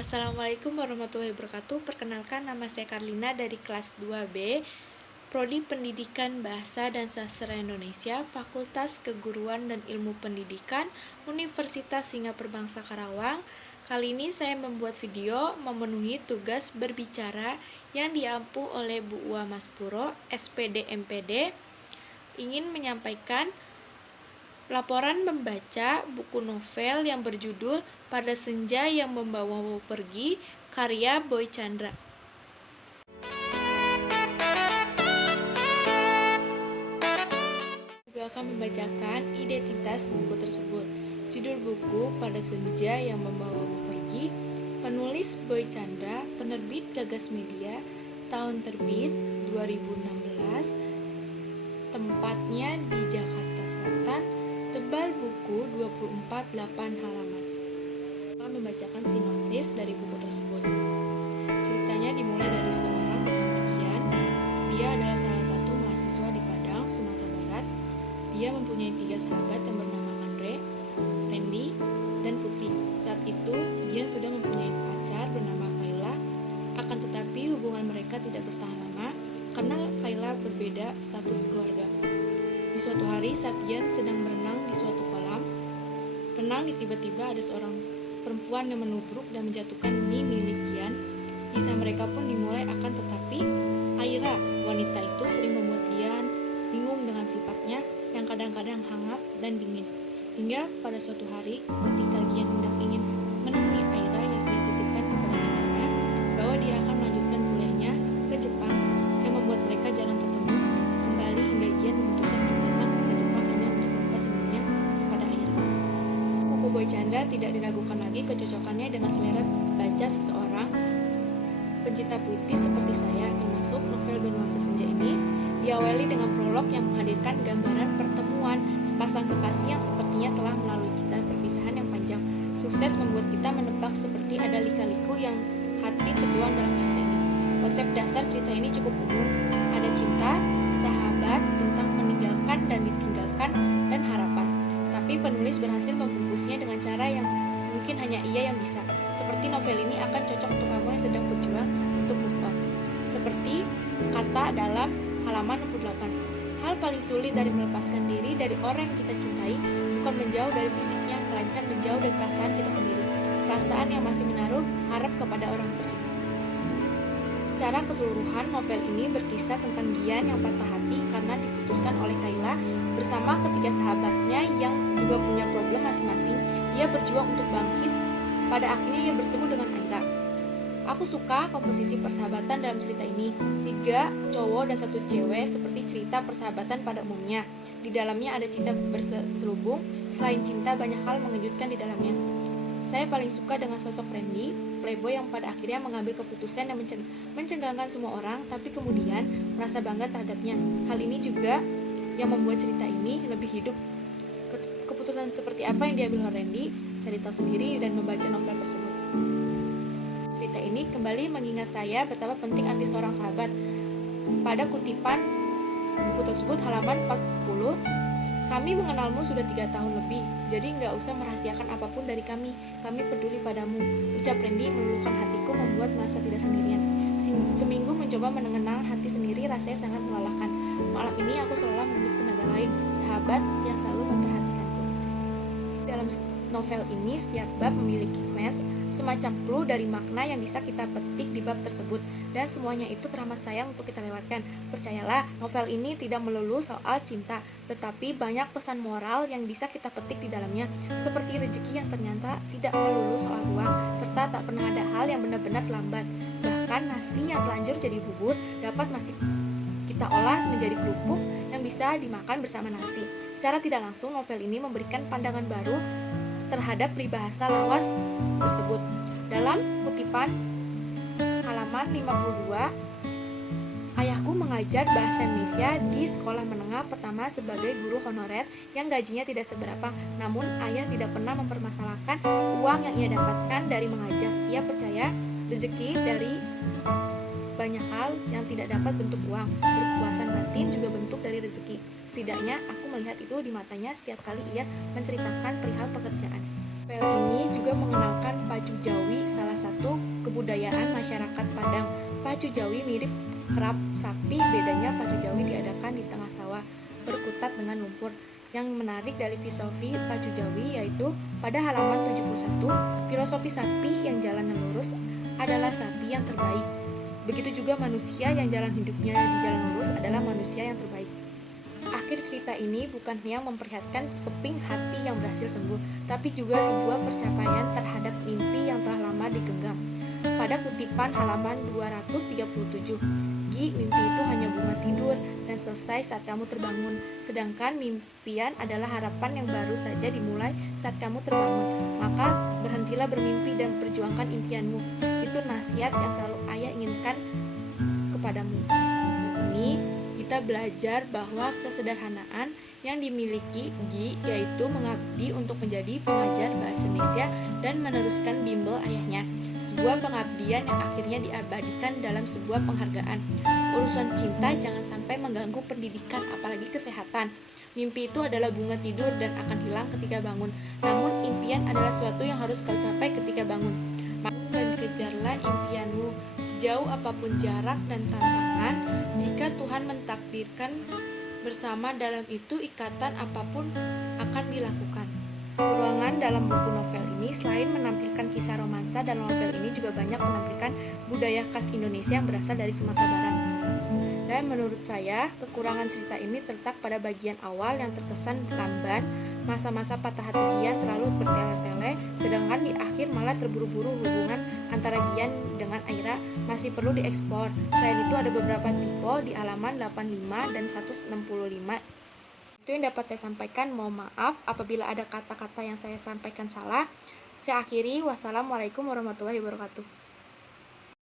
Assalamualaikum warahmatullahi wabarakatuh. Perkenalkan, nama saya Karlina dari kelas 2B, Prodi Pendidikan Bahasa dan Sastra Indonesia, Fakultas Keguruan dan Ilmu Pendidikan, Universitas Singapura Bangsa Karawang. Kali ini saya membuat video memenuhi tugas berbicara yang diampu oleh Bu Ua Maspuro, SPD MPD, ingin menyampaikan laporan membaca buku novel yang berjudul Pada Senja yang Membawamu Pergi, karya Boy Chandra. Juga akan membacakan identitas buku tersebut. Judul buku Pada Senja yang Membawamu Pergi, penulis Boy Chandra, penerbit Gagas Media, tahun terbit 2016, tempatnya di Jakarta Selatan, tebal buku 24/8 halaman. Akan membacakan sinopsis dari buku tersebut. Ceritanya dimulai dari seorang bernama Gian. Dia adalah salah satu mahasiswa di Padang, Sumatera Barat. Dia mempunyai 3 sahabat yang bernama Andre, Randy, dan Putri. Saat itu, Gian sudah mempunyai pacar bernama Kayla. Akan tetapi hubungan mereka tidak bertahan lama karena Kayla berbeda status keluarga. Di suatu hari saat Gian sedang berenang di suatu kolam renang, tiba-tiba ada seorang perempuan yang menubruk dan menjatuhkan mie milik Gian. Kisah mereka pun dimulai, akan tetapi Aira, wanita itu sering membuat Gian bingung dengan sifatnya yang kadang-kadang hangat dan dingin. Hingga pada suatu hari ketika Gian hendak ingin menemui Aira yang dia titipkan kepada neneknya bahwa dia akan melanjutkan kuliahnya ke Jepang, yang membuat mereka jarang ketemu kembali hingga Gian memutuskan untuk datang ke Jepang hanya untuk melepas rindunya pada Aira. Buku Boy Chandra tidak diragukan lagi kecocokannya dengan selera baca seseorang pencinta puitis seperti saya, termasuk novel bernuansa senja ini diawali dengan prolog yang menghadirkan gambaran pertemuan sepasang kekasih yang sepertinya telah melalui cinta perpisahan yang panjang. Sukses membuat kita menebak seperti ada lika-liku yang hati tertuang dalam cerita ini. Konsep dasar cerita ini cukup umum, ada cinta, sahabat, tentang meninggalkan dan ditinggalkan, dan harapan. Tapi penulis berhasil membungkusnya dengan cara yang mungkin hanya ia yang bisa. Seperti novel ini akan cocok untuk kamu yang sedang berjuang untuk move on. Seperti kata dalam halaman 68, hal paling sulit dari melepaskan diri dari orang yang kita cintai bukan menjauh dari fisiknya, melainkan menjauh dari perasaan kita sendiri. Perasaan yang masih menaruh harap kepada orang tersebut. Secara keseluruhan, novel ini berkisah tentang Gian yang patah hati karena diputuskan oleh Kayla bersama ketiga sahabatnya yang juga punya problem masing-masing. Ia berjuang untuk bangkit. Pada akhirnya ia bertemu dengan Aira. Aku suka komposisi persahabatan dalam cerita ini. 3 cowok dan 1 cewek seperti cerita persahabatan pada umumnya. Di dalamnya ada cinta berselubung. Selain cinta, banyak hal mengejutkan di dalamnya. Saya paling suka dengan sosok Randy, playboy yang pada akhirnya mengambil keputusan yang mencengangkan semua orang, tapi kemudian merasa bangga terhadapnya. Hal ini juga yang membuat cerita ini lebih hidup. Keputusan seperti apa yang diambil oleh Randy, cari tahu sendiri dan membaca novel tersebut. Cerita ini kembali mengingat saya betapa penting arti seorang sahabat. Pada kutipan buku tersebut halaman 40, kami mengenalmu sudah 3 tahun lebih, jadi nggak usah merahasiakan apapun dari kami. Kami peduli padamu. Ucap Randy meluluhkan hatiku, membuat merasa tidak sendirian. Seminggu mencoba mengenal hati sendiri rasanya sangat melelahkan. Malam ini aku seolah memiliki tenaga lain, sahabat yang selalu memperhatikanku. Dalam novel ini, setiap bab memiliki quotes, semacam clue dari makna yang bisa kita petik di bab tersebut, dan semuanya itu teramat sayang untuk kita lewatkan. Percayalah, novel ini tidak melulu soal cinta, tetapi banyak pesan moral yang bisa kita petik di dalamnya, seperti rezeki yang ternyata tidak melulu soal uang, serta tak pernah ada hal yang benar-benar terlambat. Bahkan nasi yang telanjur jadi bubur dapat masih kita olah menjadi kerupuk yang bisa dimakan bersama nasi. Secara tidak langsung, novel ini memberikan pandangan baru terhadap peribahasa lawas tersebut. Dalam kutipan halaman 52, ayahku mengajar bahasa Indonesia di sekolah menengah pertama sebagai guru honorer yang gajinya tidak seberapa. Namun ayah tidak pernah mempermasalahkan uang yang ia dapatkan dari mengajar. Ia percaya rezeki dari banyak hal yang tidak dapat bentuk uang. Berpuasan batin juga bentuk dari rezeki. Setidaknya aku melihat itu di matanya setiap kali ia menceritakan perihal pekerjaan. Novel ini juga mengenalkan Pacu Jawi, salah satu kebudayaan masyarakat Padang. Pacu Jawi mirip kerap sapi, bedanya pacu Jawi diadakan di tengah sawah, berkutat dengan lumpur. Yang menarik dari filosofi pacu Jawi yaitu pada halaman 71, filosofi sapi yang jalan lurus adalah sapi yang terbaik. Begitu juga manusia yang jalan hidupnya di jalan lurus adalah manusia yang terbaik. Akhir cerita ini bukan hanya memperlihatkan sekeping hati yang berhasil sembuh, tapi juga sebuah pencapaian terhadap mimpi yang telah lama digenggam. Pada kutipan halaman 237, Gi, mimpi itu hanya bunga tidur dan selesai saat kamu terbangun. Sedangkan mimpian adalah harapan yang baru saja dimulai saat kamu terbangun. Maka berhentilah bermimpi dan perjuangkan impianmu. Itu nasihat yang selalu ayah inginkan kepadamu. Ini kita belajar bahwa kesederhanaan yang dimiliki Gi yaitu mengabdi untuk menjadi pengajar bahasa Indonesia dan meneruskan bimbel ayahnya. Sebuah pengabdian yang akhirnya diabadikan dalam sebuah penghargaan. Urusan cinta jangan sampai mengganggu pendidikan, apalagi kesehatan. Mimpi itu adalah bunga tidur dan akan hilang ketika bangun. Namun impian adalah sesuatu yang harus kau capai ketika bangun. Bangun dan kejarlah impianmu. Sejauh apapun jarak dan tantangan, jika Tuhan mentakdirkan bersama dalam itu, ikatan apapun akan dilakukan. Ruangan dalam buku novel ini selain menampilkan kisah romansa, dalam novel ini juga banyak menampilkan budaya khas Indonesia yang berasal dari Sumatera Barat. Dan menurut saya, kekurangan cerita ini terletak pada bagian awal yang terkesan lamban, masa-masa patah hati Gian terlalu bertele-tele, sedangkan di akhir malah terburu-buru. Hubungan antara Gian dengan Aira masih perlu dieksplor. Selain itu ada beberapa tipe di halaman 85 dan 165. Itu yang dapat saya sampaikan. Mohon maaf apabila ada kata-kata yang saya sampaikan salah. Saya akhiri. Wassalamualaikum warahmatullahi wabarakatuh.